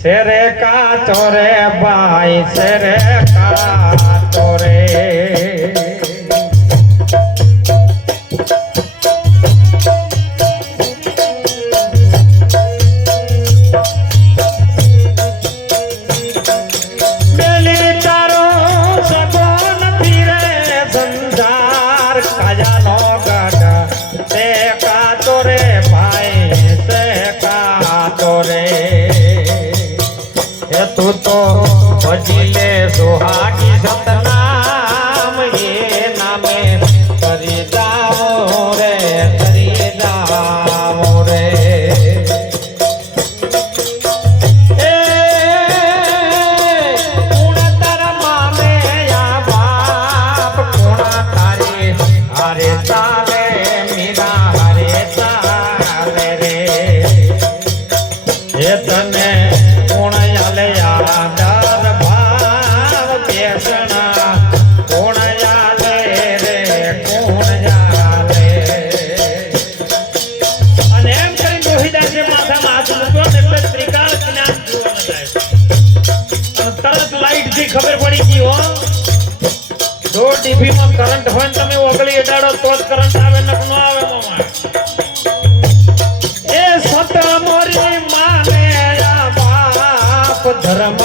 શેરે કા તોરે ભાઈ શેરે કા રે. જો ડીપીમાં કરંટ હોય ને તમે ઓગળી અડાડો તો જ કરંટ આવે નક આવે મામા. એ સત મોરી માને બાપ ધર્મ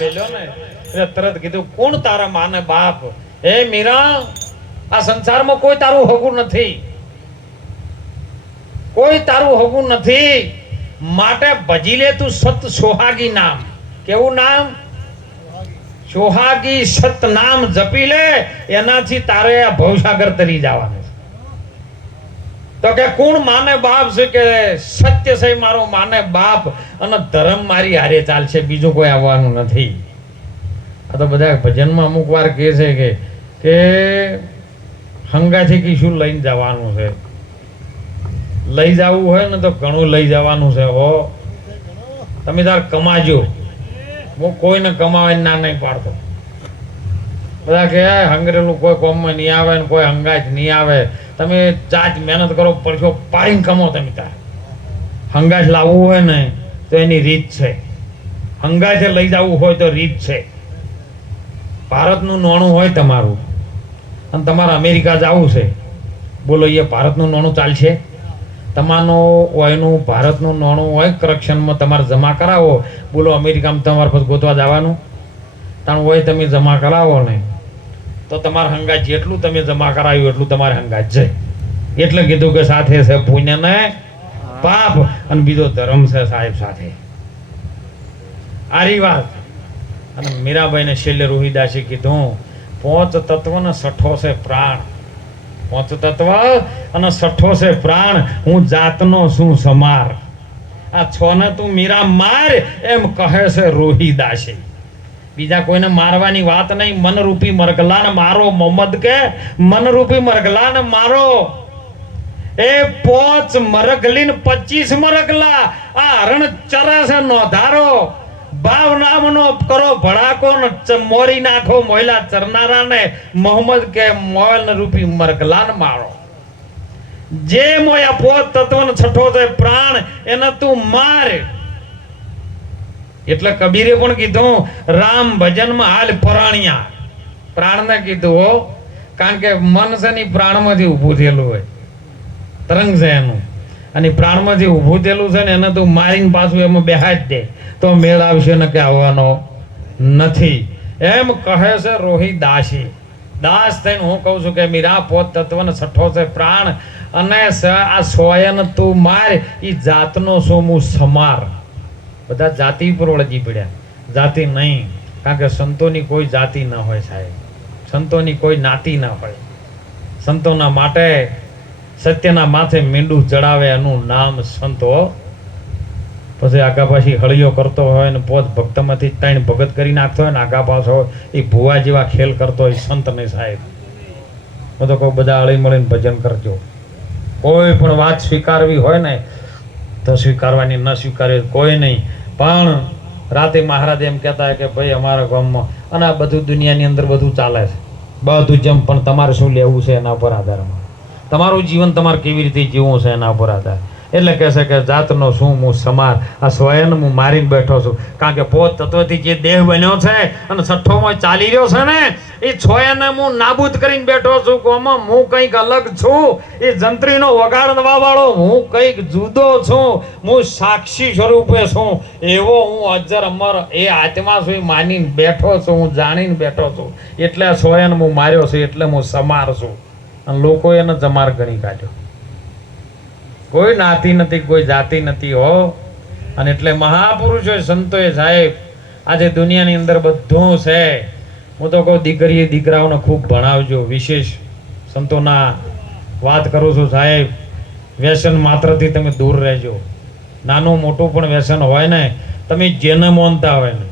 મેલ્યો ને, એટલે તરત કીધું, કોણ તારા માને બાપ? હે મીરા, આ સંસારમાં કોઈ તારું હગું નથી. કોઈ તારું હગું નથી. માટે ભજી લે તું સત સોહાગી નામ. કેવું નામ? સોહાગી સત નામ જપી લે, એનાથી તારે આ ભવસાગર તરી જવાનું. કે કોણ માને બાપ છે કે સત્ય છે મારો માને બાપ અને ધર્મ મારી હારે ચાલશે, બીજું કોઈ આવવાનું નથી. આ તો બધા ભજનમાં અમુક વાર કહે છે કે કે હંગાથી શું લઈને જવાનું છે? લઈ જવું હોય ને તો ઘણું લઈ જવાનું છે, હો. તમે તાર કમાજો. હું કોઈને કમાવા ના નહીં પાડતો. બધા કે "આ હંગરેલું કોઈ કોમમાં નહીં આવે ને કોઈ હંગાજ નહીં આવે. તમે જાત મહેનત કરો પડશો પાડીને કમો તમે તાર. હંગાજ લાવવું હોય ને, તો એની રીત છે. હંગાજે લઈ જવું હોય તો રીત છે. ભારતનું નોણું હોય તમારું. અને તમારે અમેરિકા જવું છે. બોલો, એ ભારતનું નોણું ચાલશે? તમારનું ઓયનું ભારતનું નોણું હોય કરક્શનમાં તમારે જમા કરાવો. બોલો, અમેરિકામાં તમારે પછી ગોતવા જવાનું? તાણ હોય તમે જમા કરાવો ને. તો તમારા હંગાત જેટલું તમે જમા કરાવ્યું એટલું તમારે હંગાત છે. એટલે કીધું કે સાથે છે પુણ્ય ને પાપ અને બીજો ધર્મ છે સાહેબ સાથે. આરી વાત. અને મીરાબાઈને છેલ્લે રોહિદાસે કીધું, પોંચ તત્વને સઠો છે પ્રાણ. પોંચ તત્વ અને સઠ્ઠો છે પ્રાણ, હું જાતનો શું સમાર. આ છ ને તું મીરા માર એમ કહે છે રોહિદાસે. બીજા કોઈને મારવાની વાત નહીં. મનરૂપી મરગલાને મારો મોહમ્મદ કે, મનરૂપી મરગલાને મારો. એ પોચ મરગલીન પચીસ મરગલા આ હરણ ચરે છે, નોધારો. ભાવ નામનો કરો, ભડાકો મોરી નાખો, મોયલા ચરનારાને. મોહમ્મદ કે મોયલ રૂપી મરગલાન મારો. જે મોયા પોત તત્વનો છઠ્ઠો છે, પ્રાણ, એને તું માર. એટલે કબીરે પણ કીધું? રામ ભજનમાં હાલ પરાણિયા. પ્રાણને કીધું હો, કારણ કે મન છે ને પ્રાણમાંથી ઊભું થયેલું હોય. તરંગ છે એનું. અને પ્રાણમાંથી ઊભું થયેલું છે ને એને તું મારીને પાછું એમાં બેહાડ દે. તો મેળ આવશે ને કે આવવાનો નથી. એમ કહે છે રોહી દાસી. દાસ થઈને હું કહું છું કે મીરા, પોત તત્વને છઠ્ઠો છે પ્રાણ. અને આ સોયન તું માર એ જાતનો સોમું સમાર. બધા જાતિ પર વળગી પડ્યા. જાતિ નહીં, કારણ કે સંતોની કોઈ જાતિ ન હોય સાહેબ. સંતોની કોઈ નાતી ન હોય. સંતોના માટે સત્યના માથે મીંડું ચડાવે એનું નામ સંતો. પછી આગા પાછી હળીઓ કરતો હોય ને પોત ભક્તમાંથી ત્રણ ભગત કરી નાખતો હોય ને આગા પાછો એ ભુવા જેવા ખેલ કરતો હોય સંત નહીં સાહેબ. હું તો કહું બધા હળી મળીને ભજન કરજો. કોઈ પણ વાત સ્વીકારવી હોય ને, તો સ્વીકારવાની ન સ્વીકારવી કોઈ નહીં. પણ રાતે મહારાજ એમ કહેતા કે ભાઈ અમારા ગામમાં અને આ બધું દુનિયાની અંદર બધું ચાલે છે. બધું જેમ પણ તમારે શું લેવું છે એના ઉપર આધારમાં? તમારું જીવન તમારે કેવી રીતે જીવવું છે એના ઉપર આધાર? એટલે કહે છે કે જાતનો શું હું સમાર, આ સ્વયં હું મારીને બેઠો છું. કારણ કે પોત તત્વથી જે દેહ બન્યો છે અને છઠ્ઠોમાં ચાલી રહ્યો છે ને એ છોયાને હું નાબૂદ કરીને બેઠો છું, કોમાં હું કંઈક અલગ છું? એ જંત્રીનો વગાડવા વાળો હું કંઈક જુદો છું, હું સાક્ષી સ્વરૂપે છું. એવો હું અજર અમર એ આત્મા છું એ માનીને બેઠો છું, હું જાણીને બેઠો છું. એટલે સ્વયં હું માર્યો છું, એટલે હું સમાર છું. અને લોકો એને જમાર ગણી કાઢ્યો. કોઈ નાતી નથી, કોઈ જાતિ નથી, હો. અને એટલે મહાપુરુષોએ સંતોએ સાહેબ, આજે દુનિયાની અંદર બધું છે. હું તો કહું, દીકરીએ દીકરાઓને ખૂબ ભણાવજો. વિશેષ સંતોના વાત કરું છું સાહેબ, વ્યસન માત્રથી તમે દૂર રહેજો. નાનું મોટું પણ વ્યસન હોય ને, તમે જેને મોનતા હોય ને.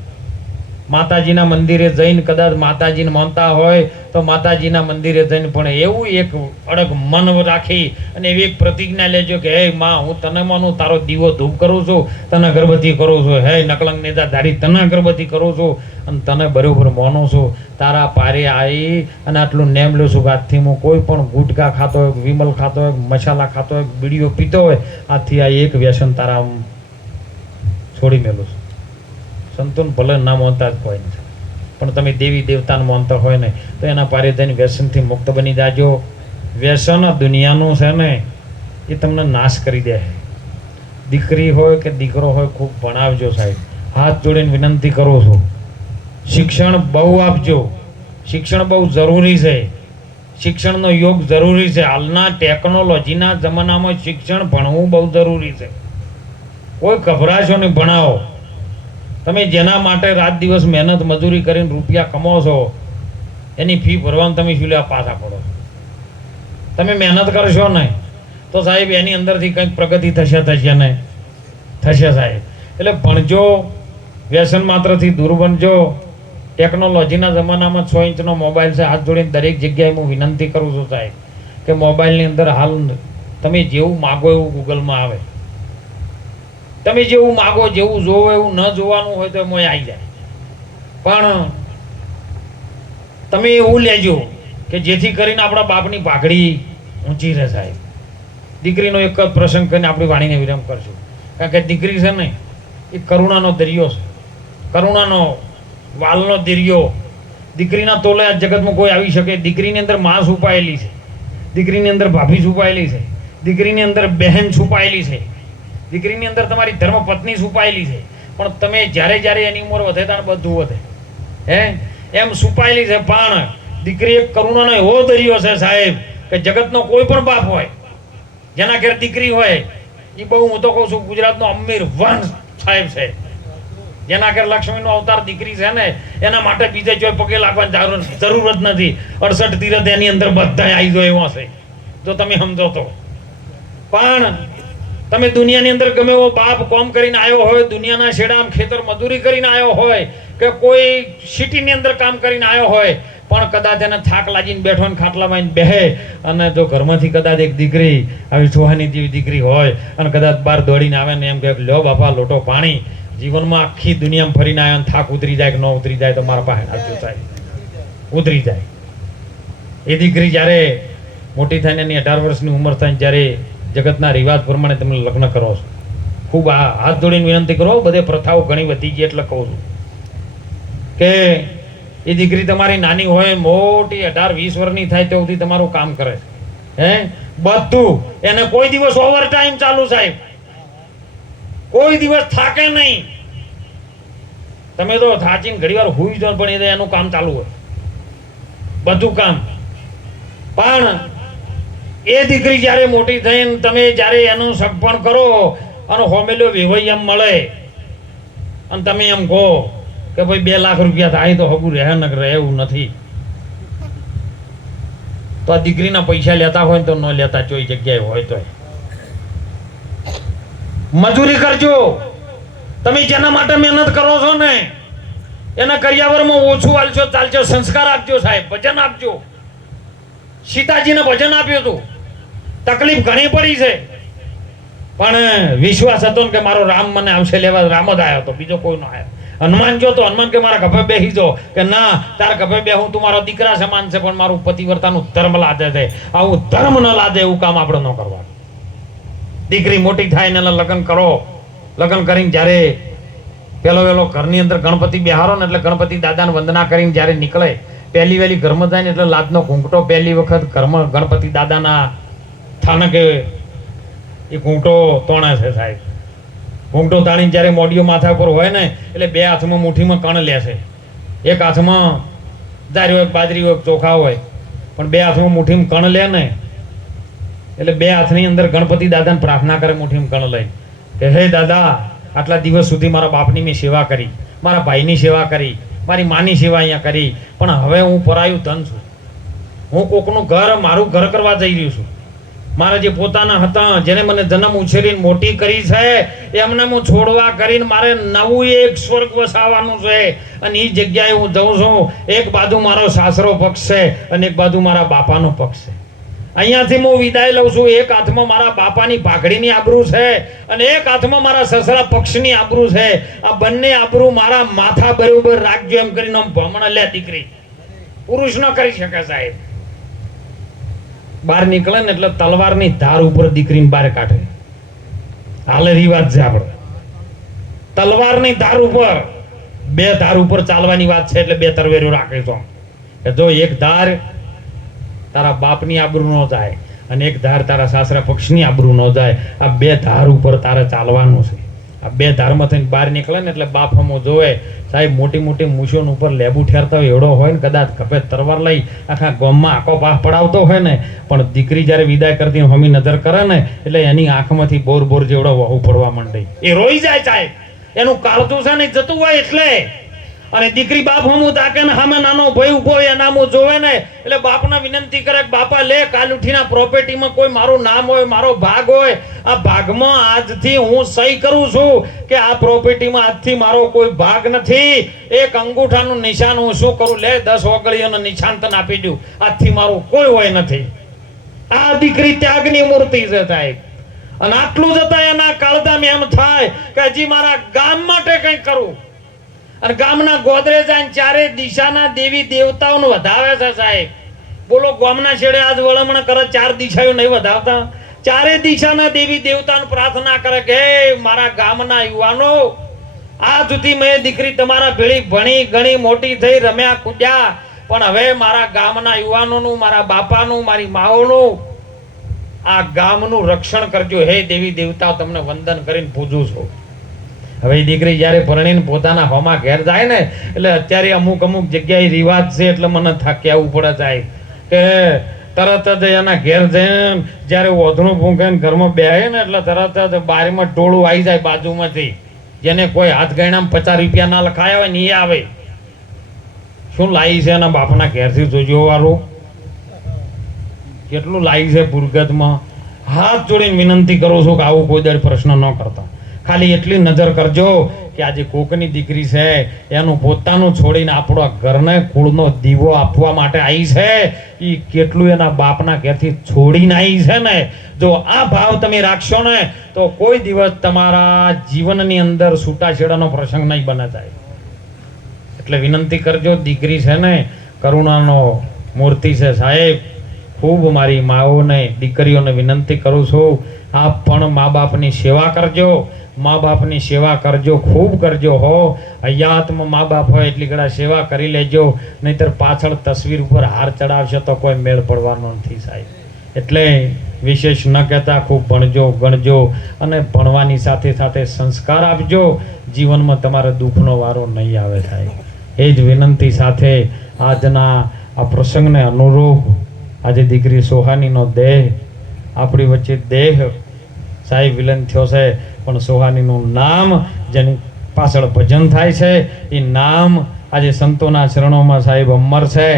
માતાજીના મંદિરે જઈને કદાચ માતાજીને માનતા હોય તો માતાજીના મંદિરે જઈને પણ એવું એક અડગ મન રાખી અને એવી એક પ્રતિજ્ઞા લેજો કે, હે માં, હું તને માનું, તારો દીવો ધૂપ કરું છું, તને અગરબત્તી કરું છું. હે, નકલંગ નેતા ધારી તને અગરબત્તી કરું છું. અને તને બરોબર માનું છું. તારા પારે આવી અને આટલું નેમ લઉં છું કે આજથી હું કોઈ પણ ગુટકા ખાતો હોય, વિમલ ખાતો હોય, મસાલા ખાતો હોય બીડીઓ પીતો હોય આથી આ એક વ્યસન તારા છોડી મેલું છું. સંતોન ભલે ના માનતા જ કોઈ નથી પણ તમે દેવી દેવતાને માનતા હોય ને, તો એના પારે વ્યસનથી મુક્ત બની જાજો. વ્યસન દુનિયાનું છે ને, એ તમને નાશ કરી દે છે. દીકરી હોય કે દીકરો હોય, ખૂબ ભણાવજો સાહેબ. હાથ જોડીને વિનંતી કરું છું. શિક્ષણ બહુ આપજો. શિક્ષણ બહુ જરૂરી છે. શિક્ષણનો યોગ જરૂરી છે. હાલના ટેકનોલોજીના જમાનામાં શિક્ષણ ભણવું બહુ જરૂરી છે. કોઈ ગભરાશો નહીં, ભણાવો. તમે જેના માટે રાત દિવસ મહેનત મજૂરી કરીને રૂપિયા કમો છો, એની ફી ભરવાનું તમે શું લેવા પાછા પડો તમે મહેનત કરશો ને તો સાહેબ, એની અંદરથી કંઈક પ્રગતિ થશે થશે ને થશે સાહેબ. એટલે ભણજો, વ્યસન માત્રથી દૂર બનજો. ટેકનોલોજીના જમાનામાં છ ઇંચનો મોબાઈલ છે. હાથ જોડીને દરેક જગ્યાએ હું વિનંતી કરું છું સાહેબ, કે મોબાઈલની અંદર હાલ તમે જેવું માગો એવું ગૂગલમાં આવે. તમે જેવું માગો, જેવું જોવો, એવું ન જોવાનું હોય તો મોય આવી જાય. પણ તમે એવું લેજો કે જેથી કરીને આપણા બાપની પાઘડી ઊંચી રહે સાહેબ દીકરીનો એક જ પ્રસંગ કરીને આપણી વાણીને વિરામ કરશું. કારણ કે દીકરી છે ને, એ કરુણાનો દરિયો છે. કરુણાનો વાલનો દરિયો. દીકરીના તોલે આ જગતમાં કોઈ આવી શકે. દીકરીની અંદરમાં છુપાયેલી છે. દીકરીની અંદર ભાભી છુપાયેલી છે. દીકરીની અંદર બહેન છુપાયેલી છે. દીકરીની અંદર તમારી ધર્મપત્ની છુપાયેલી છે. પણ તમે જ્યારે જ્યારે એની ઉંમર વધે ત્યારે બધું વધે. હે? એમ છુપાયેલી છે પણ દીકરી એક કરુણાનો એવો દરિયો છે સાહેબ કે જગતનો કોઈ પણ બાપ હોય, જેના ઘેર દીકરી હોય એ બહુ હું તો કહું છું ગુજરાતનો અમીર વંશ સાહેબ છે. જેના ઘેર લક્ષ્મીનો અવતાર દીકરી છે ને, એના માટે બીજે જો પગે લાગવાની જરૂર જ નથી. અડસઠ તીરથ એની અંદર બધા આવી જાય એવો છે. જો તમે સમજો તો. પણ તમે દુનિયાની અંદર ગમે એવો બાપ કોમ કરીને આવ્યો હોય, દુનિયાના શેડામ ખેતર મજૂરી કરીને આવ્યો હોય, કે કોઈ સિટીની અંદર કામ કરીને આવ્યો હોય, પણ કદાચ એને થાક લાગીને બેઠો ને ખાટલામાં બેહે, અને જો ઘરમાંથી કદાચ એક દીકરી આવી સુહાની જેવી દીકરી હોય, અને કદાચ બહાર દોડીને આવે ને એમ કે લ્યો બાપા, લોટો પાણી. જીવનમાં આખી દુનિયામાં ફરીને આવ્યો ને થાક ઉતરી જાય કે ન ઉતરી જાય તો મારા પાસે થાય ઉતરી જાય. એ દીકરી જ્યારે મોટી થઈને એની અઢાર વર્ષની ઉંમર થાય જ્યારે જગતના રિવાજ પ્રમાણે તમે લગ્ન કરો છો. ખૂબ આ હાથ જોડીને વિનંતી કરો, બધે પ્રથાઓ ઘણી વધી ગઈ એટલે કહું છું. કે એ દીકરી તમારી નાની હોય, મોટી, અઢાર, વીસ વર્ષની થાય સુધી તમારું કામ કરે છે. હે? બધું. એને કોઈ દિવસ ઓવર ટાઈમ ચાલુ સાહેબ. કોઈ દિવસ થાકે નહીં. તમે તો થાચીને ઘણી વાર હુઈ જાઓ પણ એનું કામ ચાલુ હોય. બધું કામ. પણ એ દીકરી જ્યારે મોટી થઈને તમે જ્યારે એનું સગપણ કરો, અને હોમેલ્યો વિવય એમ મળે, અને તમે એમ કહો કે ભાઈ બે લાખ રૂપિયા થાય તો હગું રહે ન રહે એવું નથી. તો આ દીકરીના પૈસા લેતા હોય તો ન લેતા ચોઈ જગ્યાએ હોય તો મજૂરી કરજો. તમે જેના માટે મહેનત કરો છો ને, એના કરિયાવરમાં ઓછું હાલશો ચાલશો, સંસ્કાર આપજો સાહેબ, ભજન આપજો. સીતાજીને ભજન આપ્યું હતું. તકલીફ ઘણી પડી છે. પણ વિશ્વાસ હતો ને કે મારો રામ મને આવશે લેવા, રામ જ આવ્યો હતો, બીજો કોઈ નો આવ્યો હનુમાન જો તો, હનુમાન, કે મારા ગભે બેસી જો કે, ના, તાર ગભે બે હું તું મારો દીકરા સમાન છે, પણ મારું પતિવર્તાનું ધર્મ લાદે છે. આવું ધર્મ ન લાદે, એવું કામ આપણે ન કરવાનું. દીકરી મોટી થાય ને લગ્ન કરો. લગ્ન કરીને જ્યારે પેલો વેલો ઘરની અંદર ગણપતિ બેહારો ને એટલે ગણપતિ દાદાને વંદના કરીને જ્યારે નીકળે પહેલી વહેલી ઘરમાં જાય ને એટલે લાદનો ઘૂંઘટો પહેલી વખત ઘરમાં ગણપતિ દાદાના સ્થાનકે એ ઘૂંટો તોણે છે સાહેબ. ઘૂંટો તાણીને જ્યારે મોડીઓ માથા પર હોય ને, એટલે બે હાથમાં મુઠ્ઠીમાં કણ લેશે એક હાથમાં દારી હોય બાજરી હોય ચોખા હોય. પણ બે હાથમાં મુઠ્ઠીમાં કણ લે ને, એટલે બે હાથની અંદર ગણપતિ દાદાને પ્રાર્થના કરે મુઠ્ઠીમાં કણ લઈ કે, હે દાદા, આટલા દિવસ સુધી મારા બાપની મેં સેવા કરી, મારા ભાઈની સેવા કરી મારી માની સેવા અહીંયા કરી. પણ હવે હું પરાયું ધન છું. હું કોકનું ઘર, મારું ઘર કરવા જઈ રહ્યું છું. મારા જે પોતાના હતા, જેને મને જન્મ ઉછેરીને મોટી કરી છે, એમને હું છોડવા કરીને મારે નવું એક સ્વર્ગ વસાવવાનું છે. અને એ જગ્યાએ હું જઉં છું. એક બાજુ મારો સાસરો પક્ષ છે, અને એક બાજુ મારા બાપાનો પક્ષ છે. અહીંયાથી હું વિદાય લઉં છું. એક હાથમાં મારા બાપાની પાઘડીની આબરૂ છે અને એક હાથમાં મારા સસરા પક્ષની આબરૂ છે. આ બંને આબરૂ મારા માથા બરોબર રાખજો એમ કરીને ભમણ લે દીકરી. પુરુષ ન કરી શકે સાહેબ. બહાર નીકળે ને એટલે તલવારની ધાર ઉપર દીકરીને બહાર કાઢે. હાલે રિવાજ છે આપણે. તલવારની ધાર ઉપર. બે ધાર ઉપર ચાલવાની વાત છે એટલે બે તરવેરો રાખે છો જો એક ધાર તારા બાપની આબરૂ ન જાય અને એક ધાર તારા સાસરા પક્ષની આબરૂ ન જાય. આ બે ધાર ઉપર તારે ચાલવાનું છે. આ બે ધારમાં થઈને બહાર નીકળે ને એટલે બાપ હમો જોવે. સાહેબ, મોટી મોટી મૂછોન ઉપર લેબુ ઠેરતા હોય, એવડો હોય ને કદાચ કપે તરવાર લઈ આખા ગામમાં આખો પાહ પડાવતો હોય ને. પણ દીકરી જ્યારે વિદાય કરતી હમી નજર કરે ને, એટલે એની આંખમાંથી બોર બોર જેવડો વહુ પડવા માંડે. એ રોઈ જાય સાહેબ. એનું કાળતું છે ને, જતું હોય એટલે. અને દીકરી બાપ હમું તાકે ને નાનો ભાઈ ઊભો હોય, એના મું જોવે ને, એટલે બાપને વિનંતી કરે કે, બાપા, લે, કાલ ઉઠીના પ્રોપર્ટીમાં કોઈ મારું નામ હોય, મારો ભાગ હોય. આ ભાગમાં આજથી હું સહી કરું છું કે આ પ્રોપર્ટીમાં આજથી મારો કોઈ ભાગ નથી. એક અંગૂઠાનું નિશાન હું શું કરું? લે, દસ ઓગળીઓનું નિશાન તને આપી દઉં. આજથી મારું કોઈ હોય નથી. આ દીકરી ત્યાગની મૂર્તિ છે સાહેબ. અને આટલું જતા એના કાળધામ એમ થાય કે, હજી મારા ગામ માટે કંઈક કરું. અને ગામના ગોદરેજ આઈને ચારે દિશાના દેવી દેવતાઓને વધાવે છે સાહેબ. બોલો, ગામના છેડે આજ વળમણ કરે, ચાર દિશાઓ નહીં વધાવતા? ચારે દિશાના દેવી દેવતાને પ્રાર્થના કરે કે મારા ગામના યુવાનો આ સુધી મેં દીકરી તમારા ભેળી ભણી ગણી મોટી થઈ, રમ્યા કૂદ્યા, પણ હવે મારા ગામના યુવાનોનું, મારા બાપાનું, મારી માઓનું, આ ગામનું રક્ષણ કરજો. હે દેવી દેવતા તમને વંદન કરીને પૂજું છું. હવે દીકરી જ્યારે પરણીને પોતાના હોમાં ઘેર જાય ને, એટલે અત્યારે અમુક અમુક જગ્યાએ રિવાજ છે એટલે મને થાકી આવવું પડે જાય કે તરત જ એના ઘેર જઈને જ્યારે ઓધણું ભૂંકે ઘરમાં બેહે ને એટલે તરત જ બારીમાં ટોળું આવી જાય બાજુમાંથી. જેને કોઈ હાથ ગયણામાં પચાસ રૂપિયા ના લખાયા હોય ને એ આવે. શું લાવી છે એના બાપના ઘેરથી જોજો વાળું કેટલું લાવી છે પુરગતમાં હાથ જોડીને વિનંતી કરું છું કે આવું કોઈ દર પ્રશ્ન ન કરતા. ખાલી એટલી નજર કરજો કે આજે કોકની દીકરી છે, એનું પોતાનું છોડીને આપણા ઘરને કુળનો દીવો આપવા માટે આવી છે. એ કેટલું એના બાપના ઘેરથી છોડીને આવી છે ને? જો આ ભાવ તમે રાખશો ને, તો કોઈ દિવસ તમારા જીવનની અંદર છૂટાછેડાનો પ્રસંગ નહીં બને જાય એટલે વિનંતી કરજો, દીકરી છે ને, કરુણાનો મૂર્તિ છે સાહેબ. ખૂબ મારી માઓને, દીકરીઓને વિનંતી કરું છું, આપ પણ મા બાપની સેવા કરજો મા બાપની સેવા કરજો, ખૂબ કરજો હો. અયાતમાં મા બાપ હોય એટલી ઘણા સેવા કરી લેજો, નહીતર પાછળ તસવીર ઉપર હાર ચડાવશે તો કોઈ મેળ પડવાનો નથી સાહેબ. એટલે વિશેષ ન કહેતા, ખૂબ ભણજો, ગણજો અને ભણવાની સાથે સાથે સંસ્કાર આપજો. જીવનમાં તમારે દુઃખનો વારો નહીં આવે થાય એ જ વિનંતી સાથે આજના આ પ્રસંગને અનુરૂપ આજે દીકરી સોહાનીનો દેહ, આપણી વચ્ચે દેહ સાહેબ વિલન થયો છે, પણ સોહાનીનું નામ જેની પાછળ ભજન થાય છે, એ નામ આજે સંતોના ચરણોમાં સાહેબ અમર છે,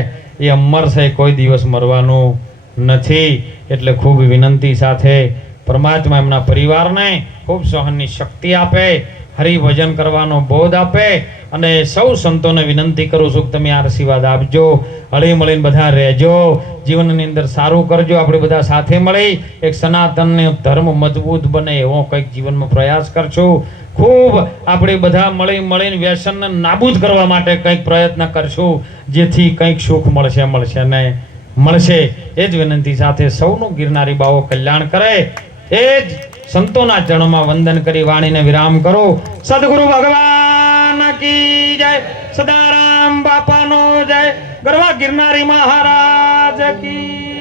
એ અમર છે, કોઈ દિવસ મરવાનું નથી. એટલે ખૂબ વિનંતી સાથે પરમાત્મા એમના પરિવારને ખૂબ સહનની શક્તિ આપે હરિભજન કરવાનો બોધ આપે અને સૌ સંતોને વિનંતી કરું છું કે તમે આશીર્વાદ આપજો હળી મળીને બધા રહેજો, જીવનની અંદર સારું કરજો, આપણે બધા સાથે મળી એક સનાતનને ધર્મ મજબૂત બને એવો કંઈક જીવનમાં પ્રયાસ કરશું. ખૂબ આપણે બધા મળી મળીને વ્યસનને નાબૂદ કરવા માટે કંઈક પ્રયત્ન કરશું, જેથી કંઈક સુખ મળશે મળશે ને મળશે. એ જ વિનંતી સાથે સૌનું ગિરનારી બાવો કલ્યાણ કરે. એ જ સંતોના ચરણોમાં વંદન કરી વાણીને વિરામ કરો. સદગુરુ ભગવાન કી જય. સદારામ બાપાનો જય. ગરવા ગિરનારી મહારાજ કી